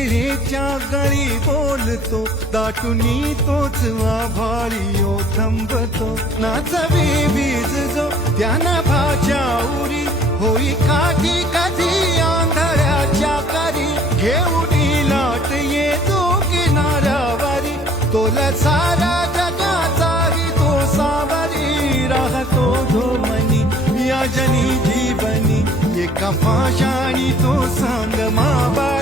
विहिरीच्या गळी बोलतो, दाटुनी तोच आभाळी ओ थंबतो. नाचवी वीज जो त्यानं भाच्या उरी, होई काठी कधी आंधळ्याच्या करी. घेऊनी लाट येतो किनाऱ्यावरी, तोला सारा जगाचाही तो सावरी. राहतो धोमनी या जनी जीवनी, एका फाशाणी तो सांग माबा.